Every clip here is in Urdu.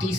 30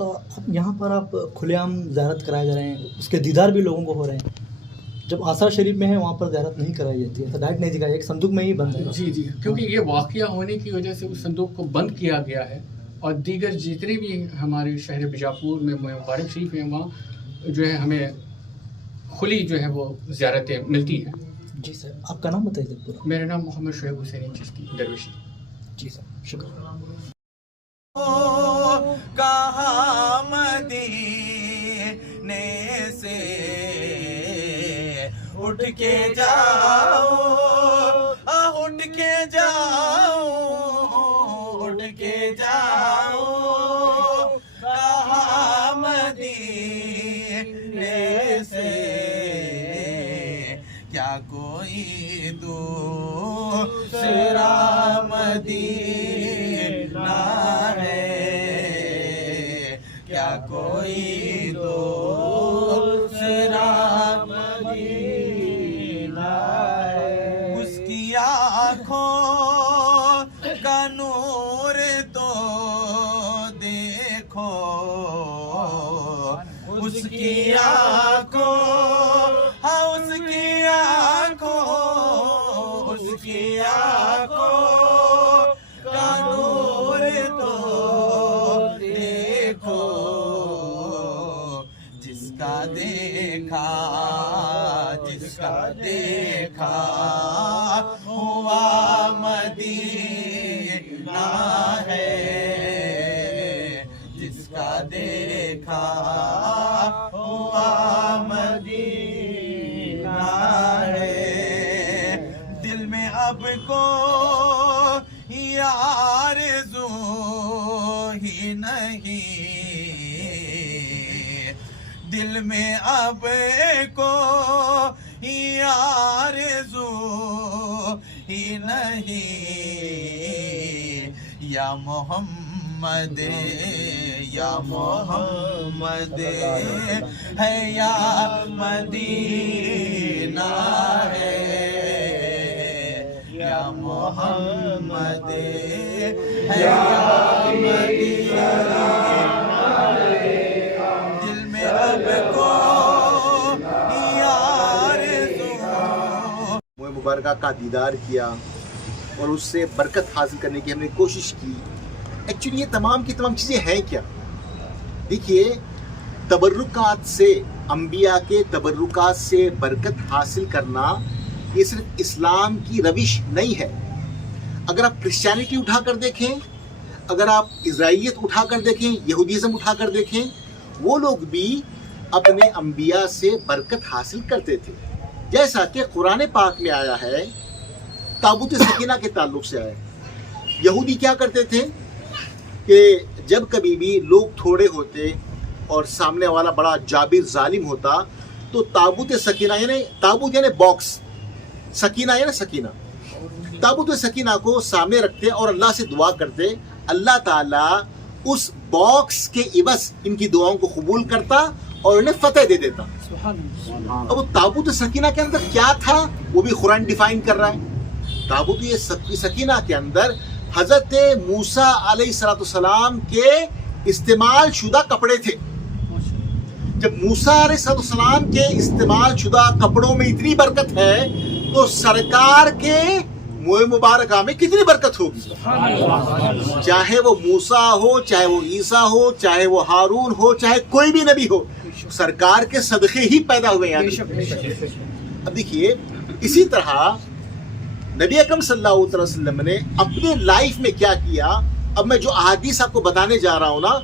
اب یہاں پر آپ کھلے عام زیارت کرائے جا رہے ہیں، اس کے دیدار بھی لوگوں کو ہو رہے ہیں. جب آثار شریف میں ہے وہاں پر زیارت نہیں کرائی جاتی ہے، ہدایت نہیں دکھائی، ایک صندوق میں ہی بند ہے. جی جی، کیونکہ یہ واقعہ ہونے کی وجہ سے اس صندوق کو بند کیا گیا ہے، اور دیگر جتنے بھی ہمارے شہر بیجاپور میں مبارک شریف ہیں وہاں جو ہے ہمیں کھلی جو ہے وہ زیارتیں ملتی ہیں. جی سر، آپ کا نام بتائیے پورا. میرا نام محمد شعیب حسین چشتی درویشی. جی سر، شکریہ. کہاں مدینے سے اٹھ کے جاؤ، اٹھ کے جاؤ، اٹھ کے جاؤ، کہاں مدینے سے کیا کوئی دوسرا مدینہ ہے، کیا کوئی دوسرا مدینہ ہے. اس کی آنکھوں کا نور تو دیکھو، اس کی آنکھوں، ہاں اس کی آنکھوں، اس کی آنکھوں کا نور تو دیکھو، جس کا دیکھا، جس کا دیکھا ہوا مدینہ ہے، جس کا دیکھا ہوا مدینہ ہے. دل میں اب کو آرزو ہی نہیں، دل میں اب کو آرزو ہی نہیں. یا محمد، یا محمد ہے، یا مدینہ ہے، یا محمد ہے، یا مدینہ ہے. دل میں اب کو آرزو. موئے مبارکہ کا دیدار کیا اور اس سے برکت حاصل کرنے کی ہم نے کوشش کی. ایکچولی یہ تمام کی تمام چیزیں ہیں کیا؟ دیکھیے، تبرکات سے، انبیاء کے تبرکات سے برکت حاصل کرنا یہ صرف اسلام کی روش نہیں ہے. اگر آپ کرسچینٹی اٹھا کر دیکھیں، اگر آپ اسرائیلیت اٹھا کر دیکھیں، یہودیزم اٹھا کر دیکھیں، وہ لوگ بھی اپنے انبیاء سے برکت حاصل کرتے تھے. جیسا کہ قرآن پاک میں آیا ہے، تابوت سکینہ کے تعلق سے آیا ہے. یہودی کیا کرتے تھے کہ جب کبھی بھی لوگ تھوڑے ہوتے اور سامنے والا بڑا جابر ظالم ہوتا تو تابوت سکینہ، یعنی تابوت یعنی باکس، سکینہ یعنی سکینہ، تابوت سکینہ کو سامنے رکھتے اور اللہ سے دعا کرتے. اللہ تعالیٰ اس باکس کے عوض ان کی دعاؤں کو قبول کرتا اور انہیں فتح دے دیتا. اب وہ تابوت سکینہ کے اندر کیا تھا وہ بھی قرآن ڈیفائن کر رہا ہے. تابوت سکینہ کے اندر حضرت موسیٰ علیہ السلام کے استعمال شدہ کپڑے تھے. جب موسیٰ علیہ السلام کے استعمال شدہ کپڑوں میں اتنی برکت ہے تو سرکار کے موئے مبارکہ میں کتنی برکت ہوگی. چاہے وہ موسیٰ ہو، چاہے وہ عیسیٰ ہو، چاہے وہ ہارون ہو، چاہے کوئی بھی نبی ہو، سرکار کے صدقے ہی پیدا ہوئے ہیں. اب دیکھیے، اسی طرح نبی اکرم صلی اللہ علیہ وسلم نے اپنے لائف میں کیا کیا. اب میں جو احادیث آپ کو بتانے جا رہا ہوں نا،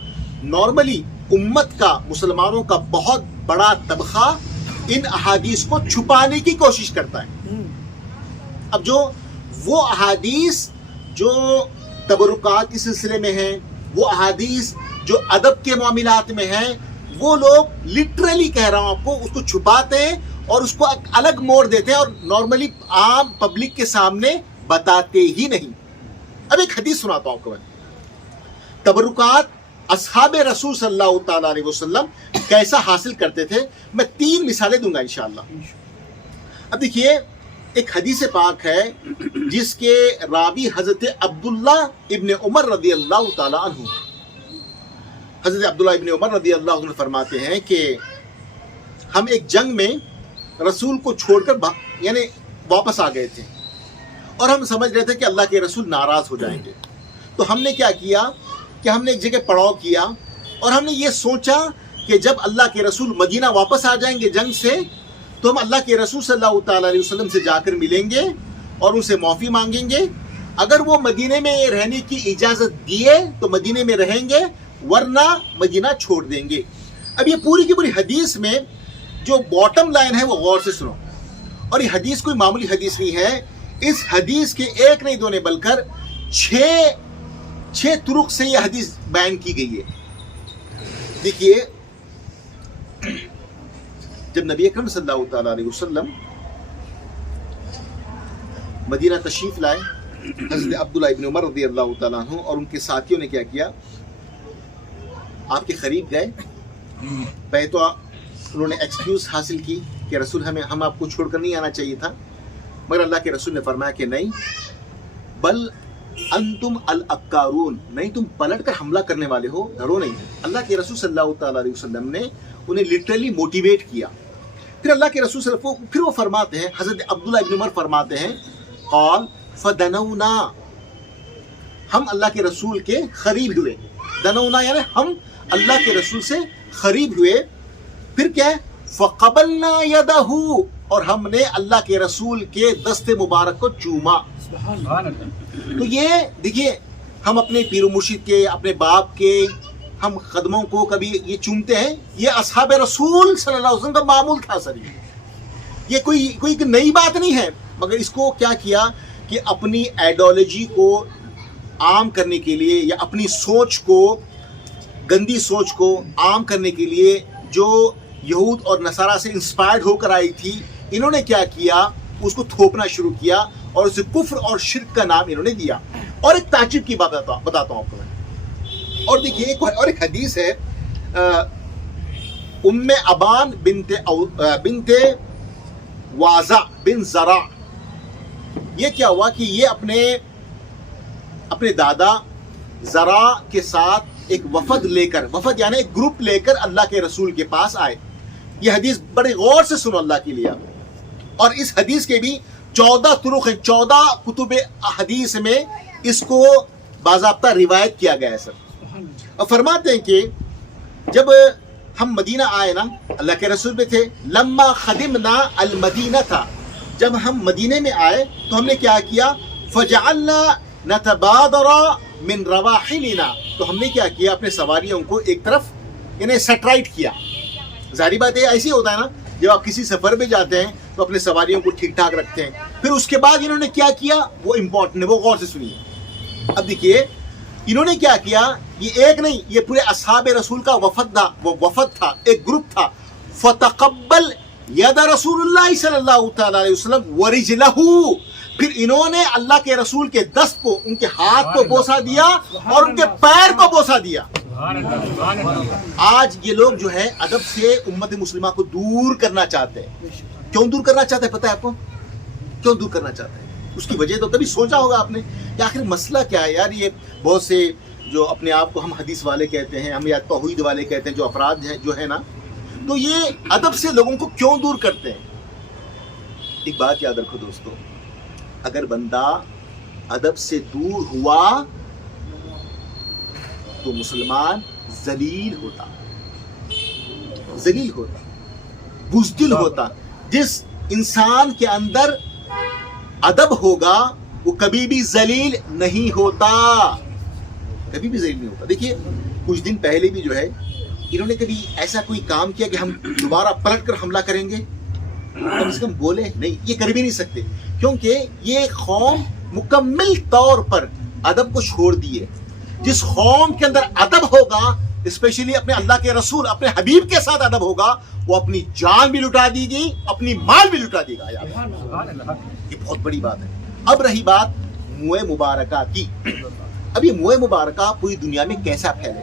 نارملی امت کا، مسلمانوں کا بہت بڑا طبقہ ان احادیث کو چھپانے کی کوشش کرتا ہے. اب جو وہ احادیث جو تبرکات کے سلسلے میں ہیں، وہ احادیث جو ادب کے معاملات میں ہیں، وہ لوگ لٹرلی کہہ رہا ہوں آپ کو، اس کو چھپاتے ہیں اور اس کو الگ موڑ دیتے ہیں اور نارملی عام پبلک کے سامنے بتاتے ہی نہیں. اب ایک حدیث سناتا ہوں آپ کو. تبرکات اصحاب رسول صلی اللہ تعالیٰ علیہ وسلم کیسا حاصل کرتے تھے، میں 3 مثالیں دوں گا انشاءاللہ. اب دیکھیے، ایک حدیث پاک ہے جس کے راوی حضرت عبداللہ ابن عمر رضی اللہ تعالیٰ عنہ. حضرت عبداللہ ابن عمر رضی اللہ عنہ فرماتے ہیں کہ ہم ایک جنگ میں رسول کو چھوڑ کر یعنی واپس آ گئے تھے اور ہم سمجھ رہے تھے کہ اللہ کے رسول ناراض ہو جائیں گے. تو ہم نے کیا کیا کہ ہم نے ایک جگہ پڑاؤ کیا اور ہم نے یہ سوچا کہ جب اللہ کے رسول مدینہ واپس آ جائیں گے جنگ سے تو ہم اللہ کے رسول صلی اللہ تعالیٰ علیہ وسلم سے جا کر ملیں گے اور ان سے معافی مانگیں گے. اگر وہ مدینے میں رہنے کی اجازت دیے تو مدینے میں رہیں گے ورنہ مدینہ چھوڑ دیں گے. اب یہ پوری کی پوری حدیث میں جو باٹم لائن ہے وہ غور سے سنو. اور یہ حدیث کوئی معمولی حدیث نہیں ہے. اس حدیث کے ایک نہیں دو نہیں بلکہ چھ طرق سے یہ حدیث بیان کی گئی ہے. دیکھیے جب نبی اکرم صلی اللہ تعالیٰ علیہ وسلم مدینہ تشریف لائے حضرت عبداللہ ابن عمر رضی اللہ تعالیٰ عنہ اور ان کے ساتھیوں نے کیا کیا, آپ کے قریب گئے. پہلے تو انہوں نے ایکسکیوز حاصل کی کہ رسول ہم آپ کو چھوڑ کر نہیں آنا چاہیے تھا, مگر اللہ کے رسول نے فرمایا کہ نہیں, بل انتم الاکارون, نہیں تم پلٹ کر حملہ کرنے والے ہو, ڈرو نہیں. اللہ کے رسول صلی اللہ تعالیٰ علیہ وسلم نے انہیں لٹرلی موٹیویٹ کیا. پھر اللہ کے رسول صلی اللہ علیہ وسلم پھر وہ فرماتے ہیں, حضرت عبداللہ ابن عمر فرماتے ہیں, قال فدنونا, ہم اللہ کے رسول کے قریب ہوئے. دنونا یعنی ہم اللہ کے رسول سے قریب ہوئے. پھر کیا ہے, فقبلنا یدہ, اور ہم نے اللہ کے رسول کے دست مبارک کو چوما. تو یہ دیکھیے ہم اپنے پیر و مرشد کے, اپنے باپ کے ہم قدموں کو کبھی یہ چومتے ہیں, یہ اصحاب رسول صلی اللہ علیہ وسلم کا معمول تھا. سر یہ کوئی نئی بات نہیں ہے, مگر اس کو کیا کیا کہ اپنی آئیڈیالوجی کو عام کرنے کے لیے یا اپنی سوچ کو, گندی سوچ کو عام کرنے کے لیے جو یہود اور نصارہ سے انسپائرڈ ہو کر آئی تھی, انہوں نے کیا کیا, اس کو تھوپنا شروع کیا اور اسے کفر اور شرک کا نام انہوں نے دیا. اور ایک تعجب کی بات بتاتا ہوں آپ کو میں. اور دیکھیے ایک حدیث ہے, ام ابان بنت وازع بن زرع. یہ کیا ہوا کہ یہ اپنے دادا زرع کے ساتھ ایک وفد لے کر, وفد یعنی ایک گروپ لے کر اللہ کے رسول کے پاس آئے. یہ حدیث بڑے غور سے سنو اللہ کے لیے. اور اس حدیث کے بھی 14 طرق ہیں, 14 کتب حدیث میں اس کو باضابطہ روایت کیا گیا ہے. سر اور فرماتے ہیں کہ جب ہم مدینہ آئے نا, اللہ کے رسول میں تھے, لما خدمنا المدینہ تھا, جب ہم مدینے میں آئے تو ہم نے کیا کیا, فجعلنا نتبادر من رواحلنا, تو ہم نے کیا کیا, اپنے سواریوں کو ایک طرف یعنی سیٹرائٹ کیا. ظاہری بات ہے ایسی ہوتا ہے نا, جب آپ کسی سفر پہ جاتے ہیں تو اپنے سواریوں کو ٹھیک ٹھاک رکھتے ہیں. پھر اس کے بعد انہوں نے کیا کیا, وہ امپورٹنٹ ہے, وہ غور سے سنیے. اب دیکھیے انہوں نے کیا کیا, یہ ایک نہیں, یہ پورے اصحاب رسول کا وفد تھا, ایک گروپ تھا. فتقبل ید رسول اللہ صلی اللہ تعالیٰ علیہ وسلم ورجلہ, پھر انہوں نے اللہ کے رسول کے دست کو, ان کے ہاتھ کو بوسا دیا اور ان کے پیر کو بوسا دیا. آج یہ لوگ جو ہے ادب سے امت مسلمہ کو دور کرنا چاہتے ہیں. کیوں دور کرنا چاہتے ہیں پتہ ہے آپ کو, کیوں دور کرنا چاہتے ہیں؟ اس کی وجہ تو کبھی سوچا ہوگا آپ نے کہ آخر مسئلہ کیا ہے یار. یہ بہت سے جو اپنے آپ کو ہم حدیث والے کہتے ہیں, ہم یا توحید والے کہتے ہیں, جو افراد ہیں جو ہے نا, تو یہ ادب سے لوگوں کو کیوں دور کرتے ہیں؟ ایک بات یاد رکھو دوستو, اگر بندہ ادب سے دور ہوا تو مسلمان ذلیل ہوتا, بزدل ہوتا. جس انسان کے اندر ادب ہوگا وہ کبھی بھی ذلیل نہیں ہوتا, کبھی بھی ذلیل نہیں ہوتا. دیکھیے کچھ دن پہلے بھی جو ہے انہوں نے کبھی ایسا کوئی کام کیا کہ ہم دوبارہ پلٹ کر حملہ کریں گے, کم سے کم بولے نہیں, یہ کر بھی نہیں سکتے, کیونکہ یہ قوم مکمل طور پر ادب کو چھوڑ دیے. جس قوم کے اندر ادب ہوگا, اسپیشلی اپنے اللہ کے رسول, اپنے حبیب کے ساتھ ادب ہوگا, وہ اپنی جان بھی لٹا دی گی, اپنی مال بھی لٹا دے گا. یہ بہت بڑی بات ہے. اب رہی بات موئے مبارکہ کی. اب یہ موئے مبارکہ پوری دنیا میں کیسا پھیلے,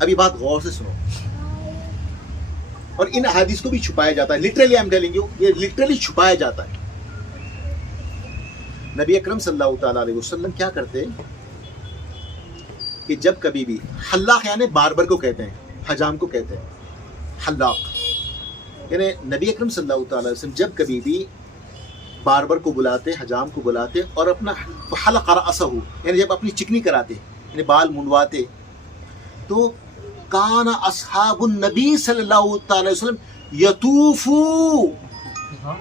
اب یہ بات غور سے سنو. اور ان احادیث کو بھی چھپایا جاتا ہے, literally I am telling you, یہ لٹرلی چھپایا جاتا ہے. نبی اکرم صلی اللہ تعالیٰ علیہ وسلم کیا کرتے, کہ جب کبھی بھی حلاق یعنی باربر کو کہتے ہیں, حجام کو کہتے ہیں حلاق, یعنی نبی اکرم صلی اللہ تعالی وسلم جب کبھی بھی باربر کو بلاتے, حجام کو بلاتے اور اپنا حلق رأسہ یعنی جب اپنی چکنی کراتے یعنی بال منڈواتے, تو کان اصحاب النبی صلی اللہ تعالی وسلم یطوفو,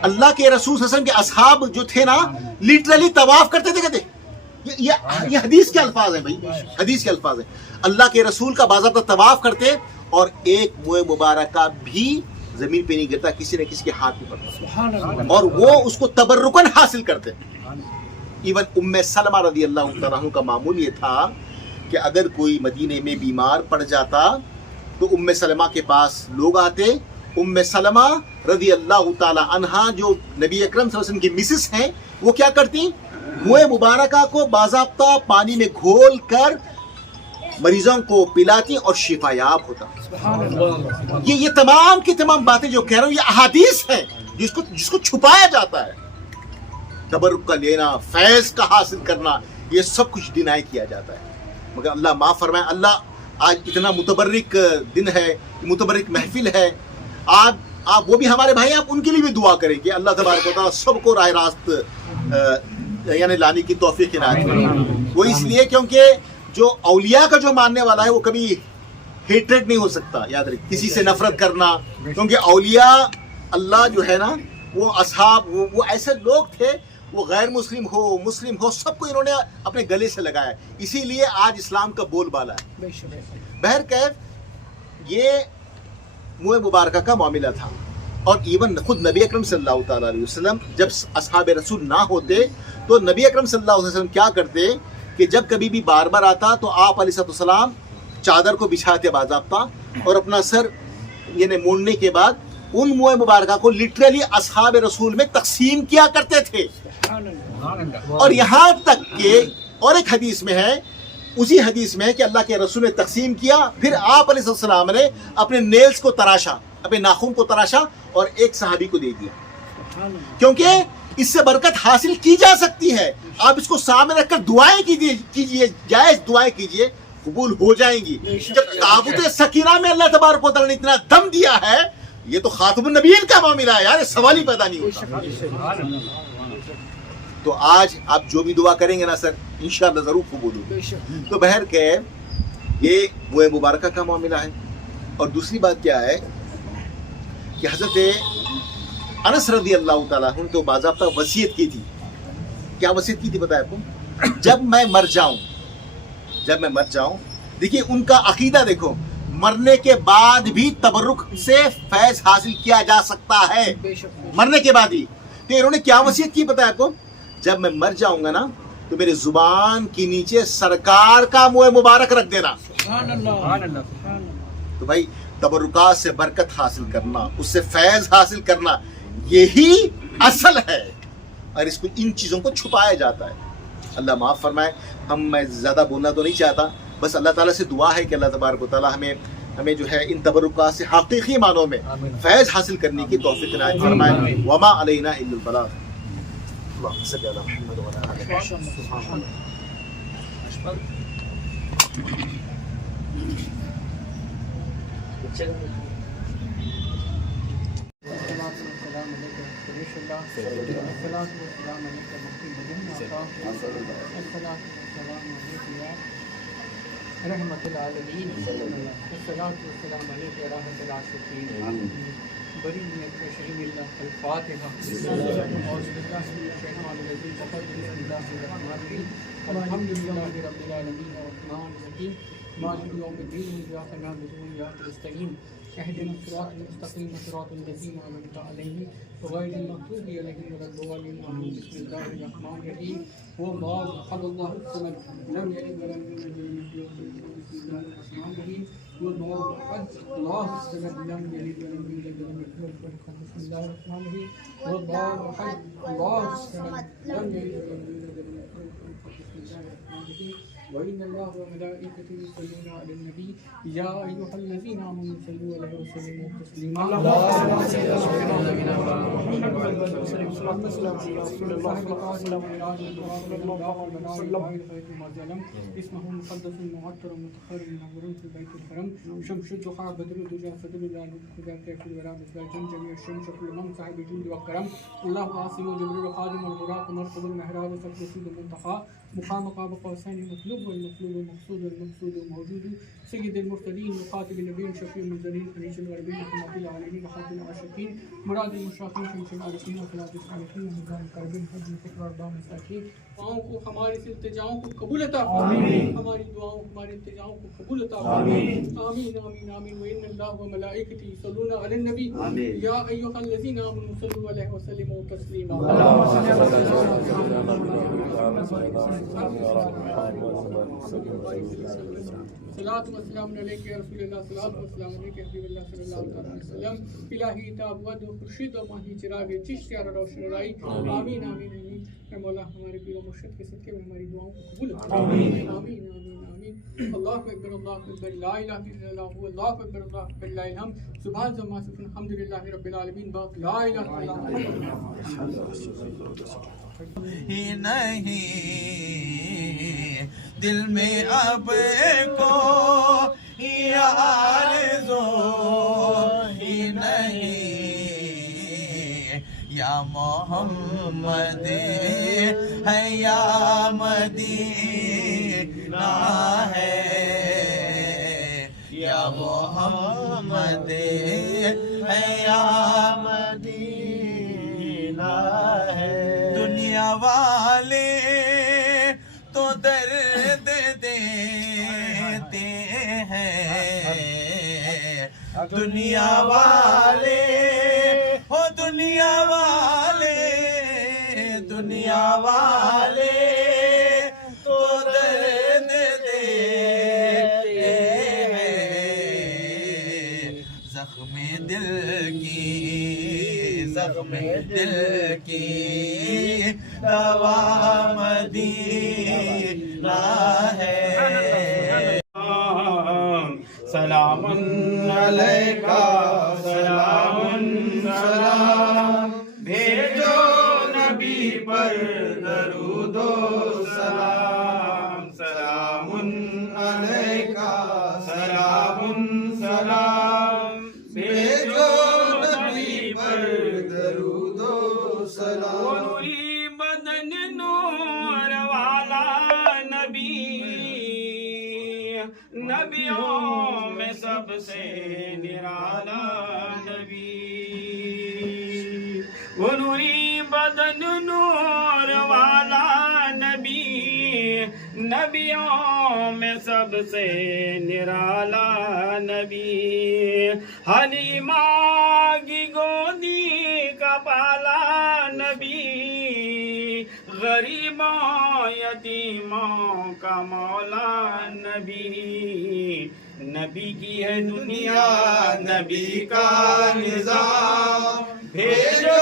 اللہ کے رسول صلی اللہ علیہ وسلم کے اصحاب جو تھے نا لٹرلی طواف کرتے تھے. کہتے یہ حدیث کے الفاظ ہیں بھائی, حدیث کے الفاظ ہیں. اللہ کے رسول کا باضابطہ طواف کرتے اور ایک موئے مبارکہ بھی زمین پہ نہیں گرتا, کسی نہ کسی کے ہاتھ میں پڑتا, اور وہ اس کو تبرکن حاصل کرتے. ایون ام سلمہ رضی اللہ تعالیٰ عنہ کا معمول یہ تھا کہ اگر کوئی مدینے میں بیمار پڑ جاتا تو ام سلمہ کے پاس لوگ آتے. ام سلمہ رضی اللہ تعالی عنہا جو نبی اکرم صلی اللہ علیہ وسلم کی مسز ہیں, وہ کیا کرتی, موئے مبارکہ کو باضابطہ پانی میں گھول کر مریضوں کو پلاتی اور شفا یاب ہوتا. یہ تمام کی تمام باتیں جو کہہ رہا ہوں یہ احادیث ہیں جس کو چھپایا جاتا ہے. تبرک کا لینا, فیض کا حاصل کرنا, یہ سب کچھ ڈینائی کیا جاتا ہے. مگر اللہ معاف فرمائے, اللہ آج اتنا متبرک دن ہے, متبرک محفل ہے, آپ وہ بھی ہمارے بھائی, آپ ان کے لیے بھی دعا کریں کہ اللہ تبارک و تعالیٰ سب کو راہ راست یعنی لانے کی توفیق عنایت کرے. وہ اس لیے کیونکہ جو اولیاء کا جو ماننے والا ہے وہ کبھی ہیٹریڈ نہیں ہو سکتا, یاد رکھ, کسی سے نفرت کرنا, کیونکہ اولیاء اللہ جو ہے نا وہ اصحاب وہ ایسے لوگ تھے, وہ غیر مسلم ہو سب کو انہوں نے اپنے گلے سے لگایا, اسی لیے آج اسلام کا بول بالا ہے. بہرکیف یہ موئے مبارکہ کا معاملہ تھا, اور ایون خود نبی اکرم صلی اللہ تعالیٰ علیہ وسلم جب اصحاب رسول نہ ہوتے تو نبی اکرم صلی اللہ علیہ وسلم کیا کرتے کہ جب کبھی بھی باربر آتا تو آپ علیہ السلام چادر کو بچھاتے باضابطہ اور اپنا سر یعنی مونڈنے کے بعد ان موئے مبارکہ کو لٹرلی اصحاب رسول میں تقسیم کیا کرتے تھے. اور یہاں تک کہ اور ایک حدیث میں ہے, اسی حدیث میں ہے کہ اللہ کے رسول نے تقسیم کیا, پھر آپ علیہ السلام نے اپنے نیلز کو تراشا, اپنے ناخن کو تراشا اور ایک صحابی کو دے دیا, کیونکہ اس سے برکت حاصل کی جا سکتی ہے. آپ اس کو سامنے رکھ کر دعائیں کیجیے, جائز دعائیں کیجیے, قبول ہو جائیں گی. جب تابوت سکینہ میں اللہ تبارک و تعالیٰ نے اتنا دم دیا ہے, یہ تو خاتم النبیین کا معاملہ ہے یار, سوال ہی پیدا نہیں ہوتا. تو آج آپ جو بھی دعا کریں گے نا سر, انشاءاللہ ضرور قبول ہوگی. تو بہر کہ یہ موئے مبارکہ کا معاملہ ہے. اور دوسری بات کیا ہے کہ حضرت انس رضی اللہ تعالیٰ عنہ تو باضابطہ وصیت کی تھی. کیا وصیت کی تھی بتایا آپ کو, جب میں مر جاؤں, دیکھیے ان کا عقیدہ دیکھو, مرنے کے بعد بھی تبرک سے فیض حاصل کیا جا سکتا ہے, مرنے کے بعد ہی. تو انہوں نے کیا وصیت کی پتہ ہے آپ کو, جب میں مر جاؤں گا نا تو میرے زبان کے نیچے سرکار کا موئے مبارک رکھ دینا. تو بھائی تبرکات سے برکت حاصل کرنا, اس سے فیض حاصل کرنا, یہی اصل ہے, اور اس کو ان چیزوں کو چھپایا جاتا ہے. اللہ معاف فرمائے, میں زیادہ بولنا تو نہیں چاہتا, بس اللہ تعالیٰ سے دعا ہے کہ اللہ تبارک و تعالیٰ ہمیں جو ہے ان تبرکات سے حقیقی معنوں میں فیض حاصل کرنے کی توفیق عنایت فرمائے. وما علینا الا البلاغ. اللهم صل على محمد وعلى آل محمد. رحمت العالمین, الصلاۃ والسلام علیک یا رحمت العاشقین. بری نیت سے شہید اللہ. الفاتحہ. اعوذ باللہ من الشیطان الرجیم. بسم اللہ الرحمن الرحیم. الحمد للہ رب العالمین الرحمن الرحیم مالک یوم الدین. ایاک نعبد و ایاک نستعین. اهدنا الصراط المستقیم صراط الذین انعمت علیہم غیر المغضوب علیہم ولا الضالین. بسم اللہ الرحمن الرحیم. واللہ احد اللہ الصمد لم یلد ولم یولد. بسم اللہ الرحمن الرحیم. واللہ احد اللہ الصمد لم یلد ولم یولد ولم یکن له کفوا احد. بسم اللہ الرحمن الرحیم. واللہ احد اللہ الصمد لم یلد ولم یولد ولم یکن له کفوا احد. بسم اللہ الرحمن الرحیم. وإن الله وملائكته يصلون على النبي يا أيها الذين آمنوا صلوا عليه وسلموا تسليما اسمه مقدس معطر متخير منور في البيت الحرم شمس الضحى بدر الدجى فدر الجلال كيف الورى مثل جميع الشمس كل من صاحب جود وكرم الله عاصم جبريل خادم البراق مركب المهراب سكرسي المنتقى مقام قاب قوسين مطلوب والمطلوب المقصود والمقصود موجود سيد المرسلين مخاطب النبي شفيع المنزلين انيس الغربين رحمه العالمين وخاتم العاشقين مراد المشاقين شمس العارفين وخلاص الصالحين وميزان القربين حج الفكر اربع مساكين دعاؤں کو ہماری التجاؤں کو قبول عطا فرمائے ہماری دعاؤں ہماری التجاؤں کو قبول عطا فرمائے آمین آمین آمین وان اللہ وملائکته یصلون علی النبی یا ایھا الذین آمنوا صلوا علیہ وسلموا تسلیما اللهم صل علی صلاۃ و سلام علیک یا رسول اللہ صلاۃ و سلام علیک یا حبیب اللہ صلی اللہ علیہ وسلم الہی تابود و خورشید و ماہی چراغ چشت یا روشن رائی آمین آمین آمین اے مولا ہمارے پیر و مرشد کے صدقے میں ہماری دعاؤں کو قبول فرما آمین آمین آمین آمین اللہ اکبر لا الہ الا اللہ اللہ اکبر اللہ اکبر لا الحمد سبحان اللہ الحمد للہ رب العالمین لا الہ الا اللہ ہی نہیں دل میں اب کو آرزو ہی نہیں یا محمد ہے یا مدینہ ہے یا محمد ہے یا مدینہ ہے دنیا والے تو درد دیتے ہیں دنیا والے ہو دنیا والے دنیا والے تو درد دیتے ہیں زخم دل کی دوا مدینہ ہے سلام علیکہ سلام سلام بھیجو نبی پر درود و سلام سلام علیکہ سلام سلام بھیجو نبی پر درود و سلام نوری بدن نور والا نبی نبیوں میں سب سے نرالا نبی وہ نوری بدن نور والا نبی نبیوں میں سب سے نرالا نبی حلیمہ کی گودی کا بالا نبی غریبوں یتیموں کا مولا نبی نبی کی ہے دنیا نبی کا نظام بھیجو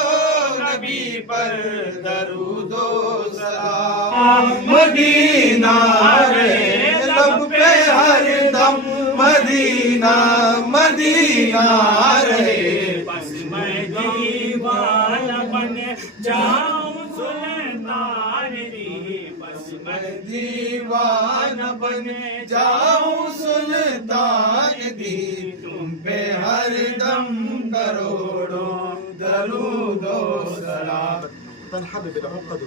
نبی پر درود و سلام مدینہ رہے لب پہ ہر دم مدینہ مدینہ رہے بس میں دیوانہ بن جاؤں سلطان دی بس میں دیوانہ بن جاؤں سلطان دی تم پہ ہر دم کروڑوں درود و سلام تنحبب العقد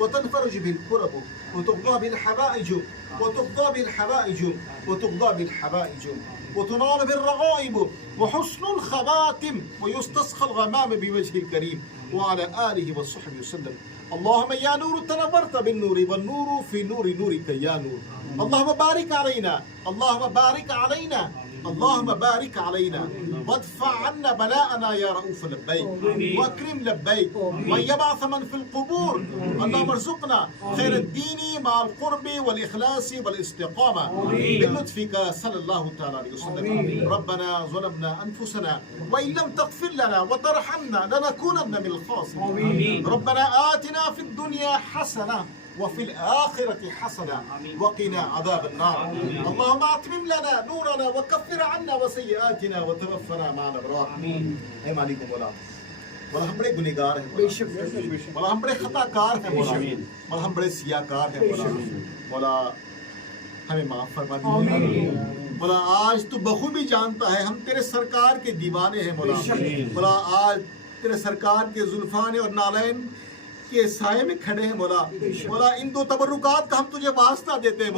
وتنفرج بالكرب وتقضى بالحوائج وتقضى بالحوائج وتقضى بالحوائج وتنال بالرغائب وحسن الخواتم ويستسقى الغمام بوجه الكريم وعلى آله وصحبه وسلم اللهم يا نور تنورت بالنور والنور في نور نورك يا نور اللهم بارك علينا اللهم بارك علينا اللهم بارك علينا وادفع عنا بلاءنا يا رؤوف لبيك واكرم لبيك ويبعث من في القبور اللهم ارزقنا خير الدين مع القرب والاخلاص والاستقامه بلطفك صلى الله تعالى عليه وسلم ربنا ظلمنا انفسنا وان لم تغفر لنا وترحمنا لنكونن من الخاسرين ربنا آتنا في الدنيا حسنه وفي الآخرة حسنة وقنا عذاب النار اللهم أتمم لنا نورنا وكفر عنا وسيئاتنا وتوفنا مع الأبرار اے مالک مولا مولا ہم بڑے گنہگار ہیں مولا ہم بڑے خطا کار ہیں مولا ہم بڑے سیاہ کار ہیں مولا ہمیں معاف فرما دیجیے مولا آج تو بخوبی جانتا ہے ہم تیرے سرکار کے دیوانے ہیں مولا آج تیرے سرکار کے زلفان اور نالین کے سائے میں کھڑے ہیں مولا ان دو تبرکات کا ہم تجھے واسطہ دیتے ہیں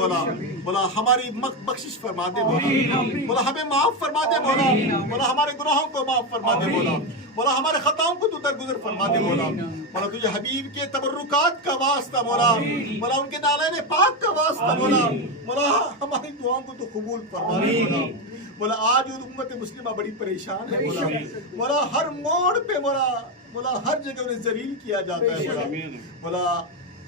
مولا ہماری بخشش فرما دے مولا ہمیں معاف فرما دے مولا ہمارے گناہوں کو معاف فرما دے مولا ہمارے خطاؤں کو تو درگزر فرما دے مولا تجھے حبیب کے تبرکات کا واسطہ مولا ان کے نالین پاک کا واسطہ مولا ہماری دعاؤں کو تو قبول فرما دے مولا آج امت مسلمہ بڑی پریشان ہے مولا ہر موڑ پہ مولا ہر جگہ انہیں ذلیل کیا جاتا ہے مولا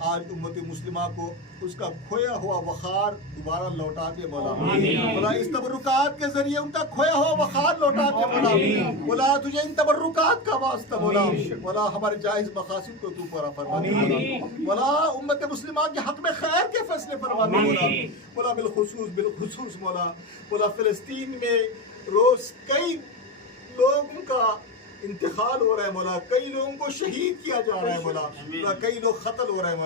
آج امت مسلمہ کو اس کا کھویا ہوا وقار دوبارہ لوٹا دے مولا اس تبرکات کے ذریعے ان کا کھویا ہوا وقار لوٹا دے مولا تجھے ان تبرکات کا واسطہ مولا ہمارے جائز مقاصد کو تو پورا فرما دے مولا امت مسلمہ کے حق میں خیر کے فیصلے فرما دے مولا بالخصوص مولا فلسطین میں روز کئی لوگوں کا انتقال ہو رہا ہے مولا کئی لوگوں کو شہید کیا جا رہا ہے مولا کئی لوگ قتل ہو رہے ہیں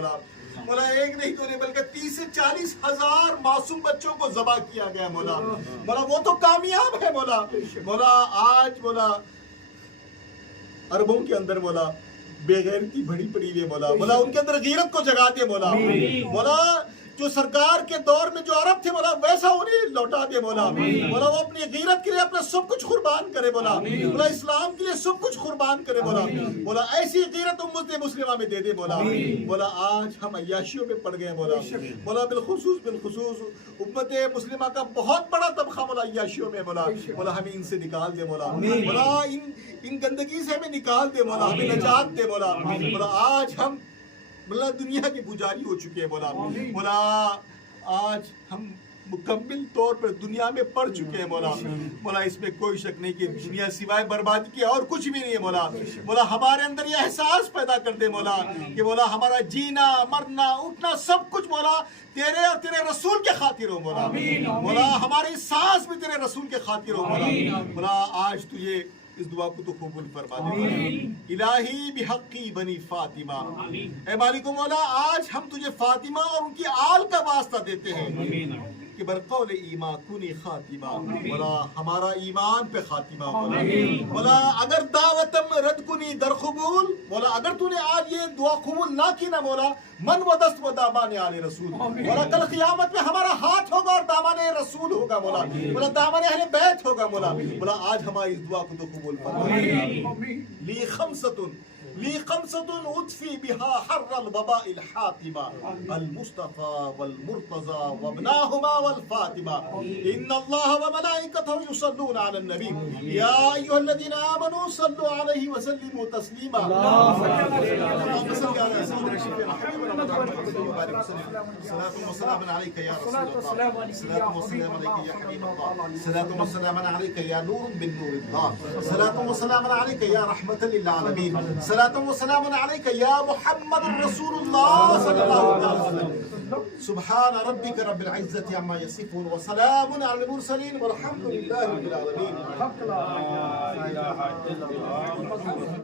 مولا ایک نہیں تو نہیں بلکہ 30 سے 40 ہزار معصوم بچوں کو ذبح کیا گیا مولا وہ تو کامیاب ہے مولا آج عربوں کے اندر بے غیرتی بڑی پڑی ہوئی ہے مولا ان کے اندر غیرت کو جگا دے مولا جو سرکار کے دور میں جو عرب تھے ویسا انہیں لوٹا دے مولا وہ اپنی غیرت کے لیے اپنا سب کچھ قربان کرے مولا اسلام کے لیے سب کچھ قربان کرے مولا ایسی غیرت امت مسلمہ میں دے دے مولا آج ہم عیاشیوں میں پڑ گئے مولا بالخصوص امت مسلمہ کا بہت بڑا طبقہ عیاشیوں میں مولا ہمیں ان سے نکال دے مولا ان گندگی سے ہمیں نکال دے مولا ہمیں نجات دے مولا آج ہم دنیا کی پجاری ہو چکے ہیں مولا آج ہم مکمل طور پر دنیا میں پڑ چکے ہیں مولا اس میں کوئی شک نہیں کہ دنیا سوائے بربادی کے اور کچھ بھی نہیں ہے مولا ہمارے اندر یہ احساس پیدا کر دے کہ ہمارا جینا مرنا اٹھنا سب کچھ تیرے اور تیرے رسول کے خاطر ہو مولا ہماری سانس بھی تیرے رسول کے خاطر ہو مولا آج تجھے اس دعا کو تو قبول فرما دے الہی بحقی بنی فاطمہ اے مالک مولا آج ہم تجھے فاطمہ اور ان کی آل کا واسطہ دیتے ہیں کہ برقول ایمان کنی خاتمہ مولا ہمارا ایمان پہ خاتمہ مولا اگر دعوتم رد کنی در قبول مولا اگر تو نے آج یہ دعا قبول نہ کی نا مولا من و دست و دامان آل رسول مولا کل قیامت میں ہمارا ہاتھ ہوگا اور دامان رسول ہوگا مولا دامان اہل بیت ہوگا مولا آج ہماری اس دعا کو تو قبول فرما لی خمسة أطفي بها حر الوباء الحاتمة المصطفى والمرتضى وابناهما والفاطمة إن الله وملائكته يصلون على النبي يا أيها الذين آمنوا صلوا عليه وسلموا تسليما اللهم صل على سيدنا شفيعنا حبيبنا محمد وبارك وسلم صلاة وسلام عليك يا رسول الله صلاة وسلام عليك يا حبيب الله صلاة وسلام عليك يا نور من نور الله صلاة وسلام عليك يا رحمة للعالمين صلاة وسلام عليك يا محمد رسول الله صلى الله عليه وسلم سبحان ربك رب العزة عما يصفون وسلام على المرسلين والحمد لله رب العالمين لا إله إلا الله